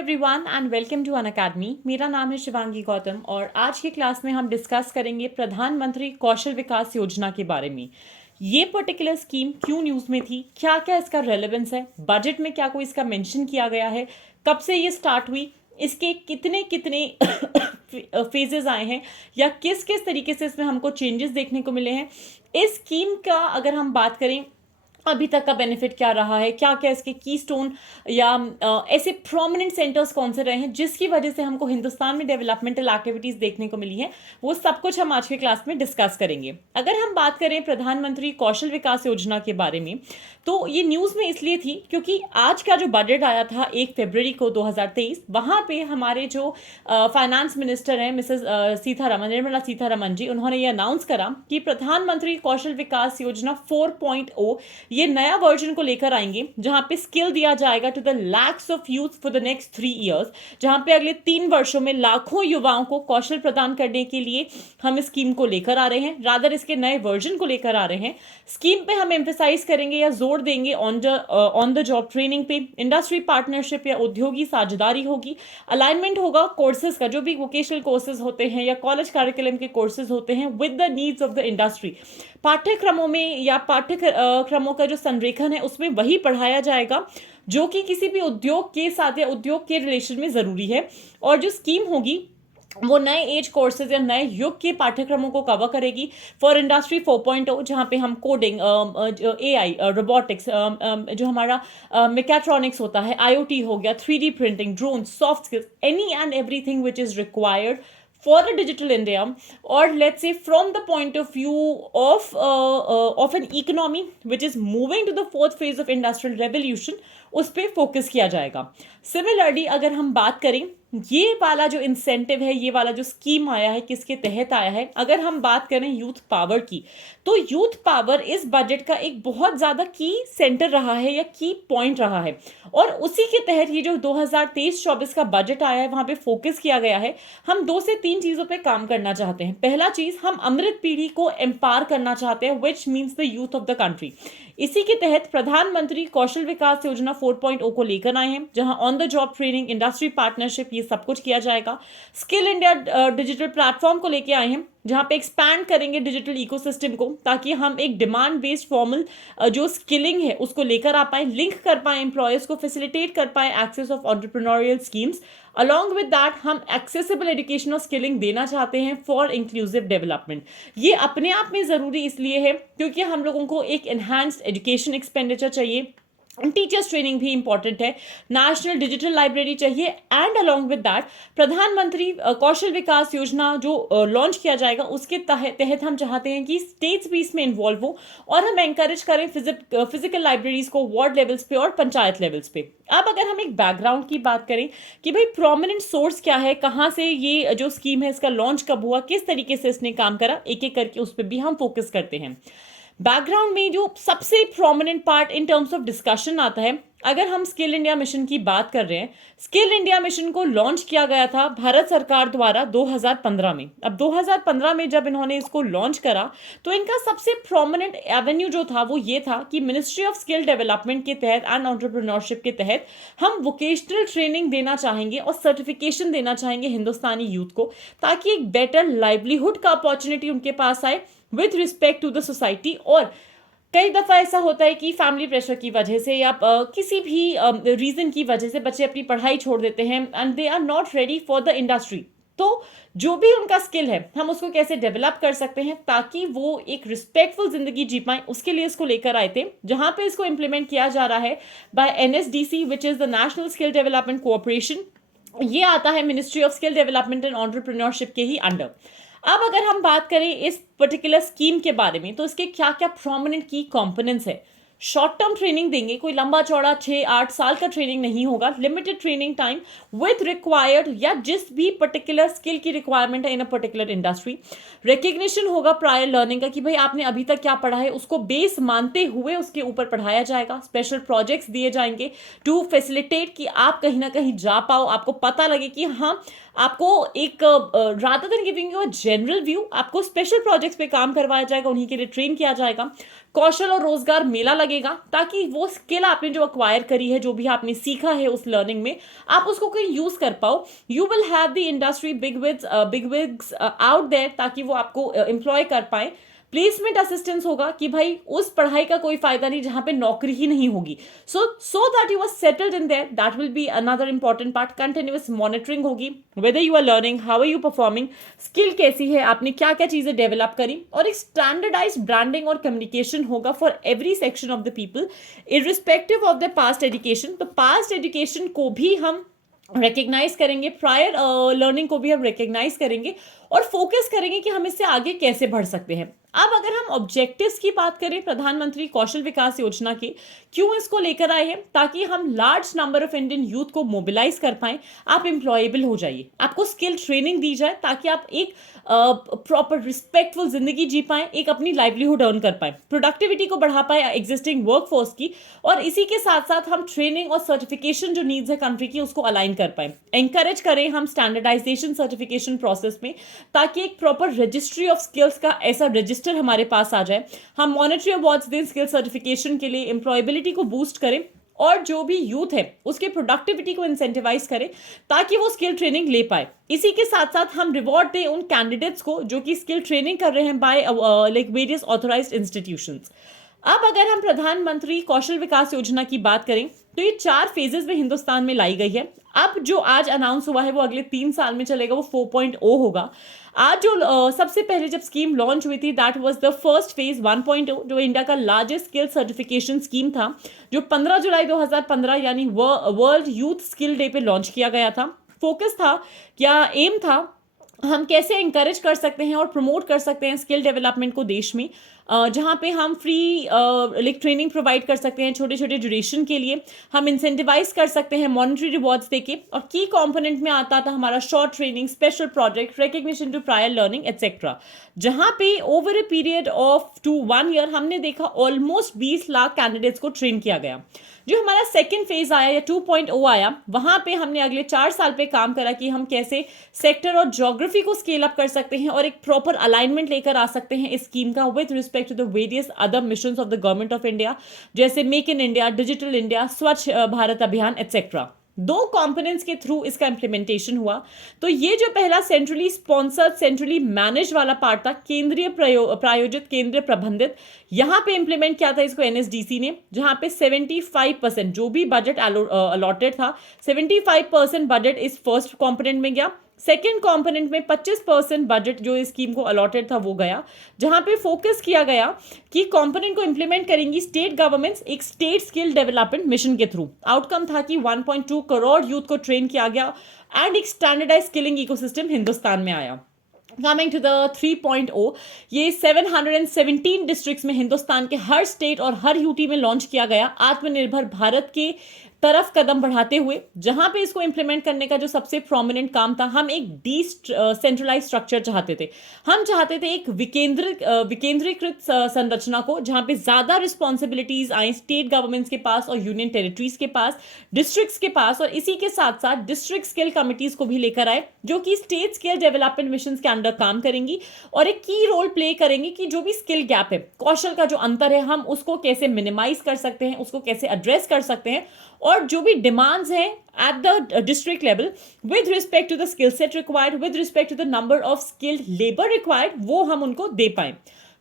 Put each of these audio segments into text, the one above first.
Everyone and welcome to Unacademy. मेरा नाम है शिवांगी गौतम और आज की क्लास में हम डिस्कस करेंगे प्रधानमंत्री कौशल विकास योजना के बारे में। ये पर्टिकुलर स्कीम क्यों न्यूज़ में थी, क्या क्या इसका रेलेवेंस है, बजट में क्या कोई इसका मेंशन किया गया है, कब से ये स्टार्ट हुई, इसके कितने कितने फेजेस आए हैं या किस किस तरीके से इसमें हमको चेंजेस देखने को मिले हैं। इस स्कीम का अगर हम बात करें अभी तक का बेनिफिट क्या रहा है, क्या क्या इसके कीस्टोन या ऐसे प्रोमिनेंट सेंटर्स कौन से रहे हैं जिसकी वजह से हमको हिंदुस्तान में डेवलपमेंटल एक्टिविटीज देखने को मिली है, वो सब कुछ हम आज के क्लास में डिस्कस करेंगे। अगर हम बात करें प्रधानमंत्री कौशल विकास योजना के बारे में, तो ये न्यूज़ में इसलिए थी क्योंकि आज का जो बजट आया था 1 फरवरी को 2023, वहाँ पे हमारे जो फाइनेंस मिनिस्टर हैं मिसेस सीतारमन, निर्मला सीतारमन जी, उन्होंने ये अनाउंस करा कि प्रधानमंत्री कौशल विकास योजना 4.0 ये नया वर्जन को लेकर आएंगे, जहां पे स्किल दिया जाएगा to the lakhs of youth for the next 3 years, जहां पे अगले 3 वर्षों में लाखों युवाओं को कौशल प्रदान करने के लिए हम इस स्कीम को लेकर आ रहे हैं, रादर इसके नए वर्जन को लेकर आ रहे हैं। स्कीम पे हम एम्फेसाइज करेंगे या जोर देंगे ऑन द जॉब ट्रेनिंग पे, इंडस्ट्री पार्टनरशिप या उद्योगी साझेदारी होगी, अलाइनमेंट होगा कोर्सेज का, जो भी वोकेशनल कोर्सेज होते हैं या कॉलेज करिकुलम के कोर्सेज होते हैं with the needs of the industry. पाठ्यक्रमों में या पाठ्यक्रमों का जो संरेखन है उसमें वही पढ़ाया जाएगा जो कि किसी भी उद्योग के साथ या उद्योग के रिलेशन में ज़रूरी है। और जो स्कीम होगी वो नए एज कोर्सेज या नए युग के पाठ्यक्रमों को कवर करेगी फॉर इंडस्ट्री 4.0, जहाँ पे हम कोडिंग, एआई, रोबोटिक्स, जो हमारा मेकाट्रॉनिक्स होता है, आईओटी हो गया, 3D printing, drone, soft skills, any and everything which is required for a digital India, or let's say from the point of view of an economy which is moving to the fourth phase of industrial revolution, उस पर focus किया जाएगा। Similarly अगर हम बात करें ये वाला जो इंसेंटिव है, ये वाला जो स्कीम आया है, किसके तहत आया है, अगर हम बात करें यूथ पावर की, तो यूथ पावर इस बजट का एक बहुत ज़्यादा की सेंटर रहा है या की पॉइंट रहा है, और उसी के तहत ये जो 2023-24 का बजट आया है वहाँ पे फोकस किया गया है। हम 2 से 3 चीज़ों पे काम करना चाहते हैं। पहला चीज़, हम अमृत पीढ़ी को एम्पावर करना चाहते हैं, which means the youth of the country. इसी के तहत प्रधानमंत्री कौशल विकास योजना 4.0 को लेकर आए हैं, जहां on the job training, industry partnership, ये सब कुछ किया जाएगा। स्किल इंडिया डिजिटल प्लेटफॉर्म को लेकर आए हैं, जहां पे एक्सपैंड करेंगे डिजिटल इकोसिस्टम को, ताकि हम एक डिमांड बेस्ड फॉर्मल जो स्किलिंग है उसको लेकर आ पाए, लिंक कर पाए एम्प्लॉयर्स को, फैसिलिटेट कर पाए access of entrepreneurial schemes. Along with that हम एक्सेसिबल एजुकेशन और स्किलिंग देना चाहते हैं फॉर इंक्लूसिव डेवलपमेंट। ये अपने आप में ज़रूरी इसलिए है क्योंकि हम लोगों को एक एनहांस्ड एजुकेशन एक्सपेंडिचर चाहिए, टीचर्स ट्रेनिंग भी इंपॉर्टेंट है, नेशनल डिजिटल लाइब्रेरी चाहिए, एंड अलॉन्ग विद दैट प्रधानमंत्री कौशल विकास योजना जो लॉन्च किया जाएगा उसके तहत हम चाहते हैं कि स्टेट्स भी इसमें इन्वॉल्व हो और हम एंकरेज करें फिजिकल लाइब्रेरीज को वार्ड लेवल्स पे और पंचायत लेवल्स पे। अब अगर हम एक बैकग्राउंड की बात करें कि भाई प्रोमिनेंट सोर्स क्या है, कहाँ से ये जो स्कीम है इसका लॉन्च कब हुआ, किस तरीके से इसने काम करा, एक एक करके उस पर भी हम फोकस करते हैं। बैकग्राउंड में जो सबसे prominent part in terms of discussion आता है, अगर हम स्किल इंडिया मिशन की बात कर रहे हैं, स्किल इंडिया मिशन को लॉन्च किया गया था भारत सरकार द्वारा 2015 में। अब 2015 में जब इन्होंने इसको लॉन्च करा तो इनका सबसे प्रोमिनेंट एवेन्यू जो था वो ये था कि मिनिस्ट्री ऑफ स्किल डेवलपमेंट के तहत एंड एंटरप्रेन्योरशिप के तहत हम वोकेशनल ट्रेनिंग देना चाहेंगे और सर्टिफिकेशन देना चाहेंगे हिंदुस्तानी यूथ को, ताकि एक बेटर लाइवलीहुड का अपॉर्चुनिटी उनके पास आए with respect to the society. और कई दफ़ा ऐसा होता है कि फैमिली प्रेशर की वजह से या किसी भी रीज़न की वजह से बच्चे अपनी पढ़ाई छोड़ देते हैं and they are not ready for the industry. तो जो भी उनका स्किल है हम उसको कैसे डेवलप कर सकते हैं ताकि वो एक रिस्पेक्टफुल जिंदगी जी पाए, उसके लिए इसको लेकर आए थे, जहां पे इसको इम्प्लीमेंट किया जा रहा है by NSDC which is the national skill development cooperation. ये आता है ministry of skill development and entrepreneurship के ही अंडर। अब अगर हम बात करें इस पर्टिकुलर स्कीम के बारे में तो इसके क्या क्या प्रोमिनेंट की कंपोनेंट्स है। शॉर्ट टर्म ट्रेनिंग देंगे, कोई लंबा चौड़ा 6-8 साल का ट्रेनिंग नहीं होगा, limited training time with required या जिस भी पर्टिकुलर स्किल की रिक्वायरमेंट है इन अ पर्टिकुलर इंडस्ट्री। रिकग्निशन होगा प्रायर लर्निंग का कि भाई आपने अभी तक क्या पढ़ा है उसको बेस मानते हुए उसके ऊपर पढ़ाया जाएगा। स्पेशल प्रोजेक्ट्स दिए जाएंगे टू फैसिलिटेट कि आप कहीं ना कहीं जा पाओ, आपको पता लगे कि हाँ आपको एक rather than giving you a general view, आपको स्पेशल प्रोजेक्ट्स पे काम करवाया जाएगा, उन्हीं के लिए ट्रेन किया जाएगा। कौशल और रोजगार मेला लगेगा ताकि वो स्किल आपने जो अक्वायर करी है, जो भी आपने सीखा है उस लर्निंग में, आप उसको कहीं यूज कर पाओ. You will have the industry big wigs out there ताकि वो आपको एम्प्लॉय कर पाए. प्लेसमेंट असिस्टेंस होगा कि भाई उस पढ़ाई का कोई फायदा नहीं जहां पे नौकरी ही नहीं होगी. So that you are settled in there, that will be another important part. Continuous monitoring होगी, whether you are learning, how are you performing, skill कैसी है, आपने क्या क्या चीजें डेवलप करी. और एक स्टैंडर्डाइज ब्रांडिंग और कम्युनिकेशन होगा for every section of the people irrespective of the past education. तो पास्ट एजुकेशन को भी हम रिकग्नाइज करेंगे, प्रायर लर्निंग को भी हम रिकग्नाइज करेंगे और फोकस करेंगे कि हम इससे आगे कैसे बढ़ सकते हैं. अब अगर हम ऑब्जेक्टिव्स की बात करें प्रधानमंत्री कौशल विकास योजना के, क्यों इसको लेकर आए हैं, ताकि हम large number of Indian youth को मोबिलाइज कर पाएं, आप एम्प्लॉयबल हो जाइए, आपको स्किल ट्रेनिंग दी जाए ताकि आप एक प्रॉपर रिस्पेक्टफुल जिंदगी जी पाएं, एक अपनी लाइवलीहुड अर्न कर पाएं, प्रोडक्टिविटी को बढ़ा पाए एग्जिस्टिंग वर्कफोर्स की, और इसी के साथ साथ हम ट्रेनिंग और सर्टिफिकेशन जो नीड्स है कंट्री की उसको अलाइन कर पाएं. एंकरेज करें हम स्टैंडर्डाइजेशन सर्टिफिकेशन प्रोसेस में ताकि एक प्रॉपर रजिस्ट्री ऑफ स्किल्स का ऐसा रजिस्टर हमारे पास आ जाए. हम मॉनेटरी अवार्ड्स दें स्किल सर्टिफिकेशन के लिए, एम्प्लॉयबिलिटी को बूस्ट करें और जो भी यूथ है उसके प्रोडक्टिविटी को इंसेंटिवाइज करें ताकि वो स्किल ट्रेनिंग ले पाए. इसी के साथ साथ हम रिवॉर्ड दें उन कैंडिडेट्स को जो कि स्किल ट्रेनिंग कर रहे हैं by like various authorised institutions. अब अगर हम प्रधानमंत्री कौशल विकास योजना की बात करें तो ये 4 फेजेस में हिंदुस्तान में लाई गई है. अब जो आज अनाउंस हुआ है वो अगले 3 साल में चलेगा, वो 4.0 होगा. आज जो सबसे पहले जब स्कीम लॉन्च हुई थी that was the first phase 1.0, जो इंडिया का लार्जेस्ट स्किल सर्टिफिकेशन स्कीम था, जो 15 जुलाई 2015 यानी वर्ल्ड यूथ स्किल डे पे लॉन्च किया गया था. फोकस था, क्या एम था, हम कैसे इंकरेज कर सकते हैं और प्रमोट कर सकते हैं स्किल डेवलपमेंट को देश में, जहाँ पे हम फ्री लाइक ट्रेनिंग प्रोवाइड कर सकते हैं छोटे छोटे ड्यूरेशन के लिए, हम इंसेंटिवाइज कर सकते हैं मॉनेटरी रिवॉर्ड्स देके, और की कंपोनेंट में आता था हमारा short training, special project, recognition to prior learning etcetera, जहाँ पे over a period of 1 year हमने देखा ऑलमोस्ट 20 लाख कैंडिडेट्स को ट्रेन किया गया. जो हमारा सेकेंड फेज आया या 2.0 आया, वहां पे हमने अगले 4 साल पे काम करा कि हम कैसे सेक्टर और ज्योग्राफी को स्केल अप कर सकते हैं और एक प्रॉपर अलाइनमेंट लेकर आ सकते हैं इस स्कीम का with respect to the various other missions of the government of India, जैसे make in India, digital India, Swachh Bharat Abhiyan etcetera. 2 components के थ्रू इसका इंप्लीमेंटेशन हुआ. तो ये जो पहला सेंट्रली स्पॉन्सर्ड, सेंट्रली मैनेज वाला पार्ट था, केंद्रीय प्रायोजित, केंद्रीय प्रबंधित, यहां पे इंप्लीमेंट किया था इसको एनएसडीसी ने, जहां पे 75% जो भी बजट अलॉटेड था, 75% बजट इस फर्स्ट कंपोनेंट में गया. सेकेंड कंपोनेंट में 25% बजट जो इस स्कीम को अलॉटेड था वो गया, जहां पे फोकस किया गया कि कंपोनेंट को इंप्लीमेंट करेंगी स्टेट गवर्नमेंट्स एक स्टेट स्किल डेवलपमेंट मिशन के थ्रू. आउटकम था कि 1.2 करोड़ यूथ को ट्रेन किया गया एंड एक स्टैंडर्डाइज स्किलिंग इकोसिस्टम हिंदुस्तान में आया. कमिंग टू द 3.0, ये 717 डिस्ट्रिक्ट्स में हिंदुस्तान के हर स्टेट और हर यूटी में लॉन्च किया गया, आत्मनिर्भर भारत के तरफ कदम बढ़ाते हुए. जहां पे इसको इंप्लीमेंट करने का जो सबसे प्रोमिनेंट काम था, हम एक डिसेंट्रलाइज स्ट्रक्चर चाहते थे. हम चाहते थे एक विकेंद्रीकृत संरचना को, जहां पे ज्यादा रिस्पॉन्सिबिलिटीज आए स्टेट गवर्नमेंट्स के पास और यूनियन टेरिटरीज के पास, डिस्ट्रिक्ट्स के पास, और इसी के साथ साथ डिस्ट्रिक्ट स्किल कमिटीज को भी लेकर आए जो कि स्टेट स्किल डेवलपमेंट मिशन के अंडर काम करेंगी और एक की रोल प्ले करेंगी कि जो भी स्किल गैप है, कौशल का जो अंतर है, हम उसको कैसे मिनिमाइज कर सकते हैं, उसको कैसे एड्रेस कर सकते हैं, और जो भी डिमांड्स हैं at the district level with respect to the skill set required, with respect to the number of skilled labor required, वो हम उनको दे पाएं.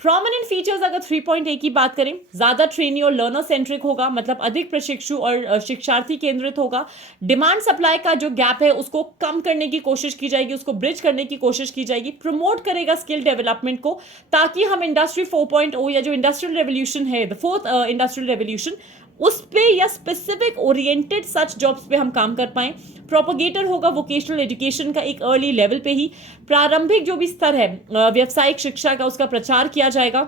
प्रोमिनेंट फीचर्स अगर 3.1 की बात करें, ज्यादा ट्रेनी और लर्नर सेंट्रिक होगा, मतलब अधिक प्रशिक्षु और शिक्षार्थी केंद्रित होगा. डिमांड सप्लाई का जो गैप है उसको कम करने की कोशिश की जाएगी, उसको ब्रिज करने की कोशिश की जाएगी. प्रमोट करेगा स्किल डेवलपमेंट को ताकि हम इंडस्ट्री 4.0 या जो इंडस्ट्रियल रेवोल्यूशन है, द 4th इंडस्ट्रियल रेवोल्यूशन, उस पे या स्पेसिफिक ओरिएंटेड सच जॉब्स पे हम काम कर पाएं. प्रोपोगेटर होगा वोकेशनल एजुकेशन का एक अर्ली लेवल पे ही. प्रारंभिक जो भी स्तर है व्यावसायिक शिक्षा का, उसका प्रचार किया जाएगा.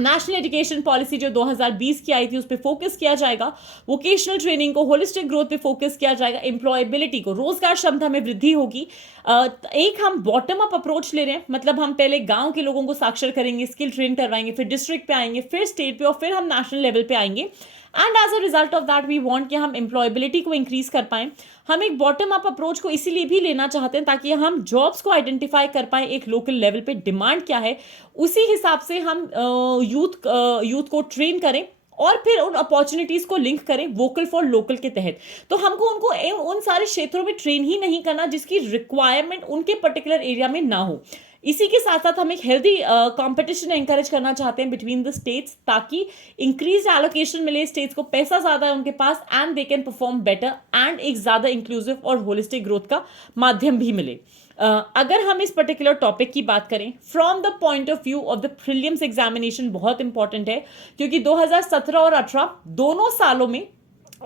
नेशनल एजुकेशन पॉलिसी जो 2020 की आई थी उस पर फोकस किया जाएगा. वोकेशनल ट्रेनिंग को, होलिस्टिक ग्रोथ पे फोकस किया जाएगा. एम्प्लॉयबिलिटी को, रोजगार क्षमता में वृद्धि होगी. एक हम बॉटम अप अप्रोच ले रहे हैं, मतलब हम पहले गांव के लोगों को साक्षर करेंगे, स्किल ट्रेन करवाएंगे, फिर डिस्ट्रिक्ट पे आएंगे, फिर स्टेट पे, और फिर हम नेशनल लेवल पे आएंगे. And as a result of that we want कि हम एम्प्लॉयबिलिटी को इंक्रीज कर पाएं। हम एक बॉटम अप अप्रोच को इसीलिए भी लेना चाहते हैं ताकि हम जॉब्स को आइडेंटिफाई कर पाएं, एक लोकल लेवल पे डिमांड क्या है, उसी हिसाब से हम यूथ को ट्रेन करें और फिर उन अपॉर्चुनिटीज को लिंक करें वोकल फॉर लोकल के तहत। तो हमको उनको उन सारे क्षेत्रों में ट्रेन ही नहीं करना जिसकी रिक्वायरमेंट उनके पर्टिकुलर एरिया में ना हो। इसी के साथ साथ हम एक हेल्दी कंपटीशन एंकरेज करना चाहते हैं बिटवीन द स्टेट्स, ताकि इंक्रीज एलोकेशन मिले, स्टेट्स को पैसा ज्यादा है उनके पास and they can perform better and एक ज्यादा इंक्लूसिव और होलिस्टिक ग्रोथ का माध्यम भी मिले। अगर हम इस पर्टिकुलर टॉपिक की बात करें from the point of view of the prelims examination, बहुत इंपॉर्टेंट है क्योंकि 2017 और 18 दोनों सालों में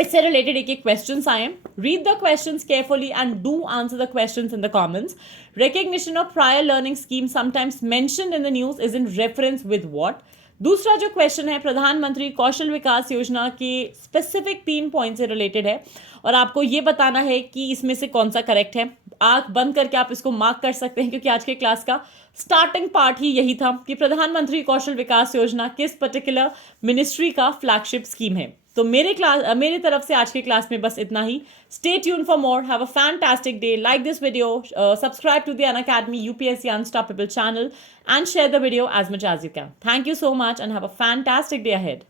इससे रिलेटेड एक एक क्वेश्चंस आए हैं। Read the questions carefully and do answer the questions in the comments. Recognition of prior learning scheme sometimes mentioned in the news is in reference with what. दूसरा जो क्वेश्चन है प्रधानमंत्री कौशल विकास योजना के स्पेसिफिक 3 पॉइंट से related है और आपको ये बताना है कि इसमें से कौन सा करेक्ट है। आंख बंद करके आप इसको मार्क कर सकते हैं क्योंकि आज के क्लास का स्टार्टिंग पार्ट ही यही था कि प्रधानमंत्री कौशल विकास योजना किस पर्टिकुलर मिनिस्ट्री का फ्लैगशिप स्कीम है। तो मेरे तरफ से आज के क्लास में बस इतना ही। Stay tune for more, have a fantastic day, like this video, subscribe to the Unacademy UPSC Unstoppable channel and share the video as much as you can. Thank you so much and have a fantastic day ahead.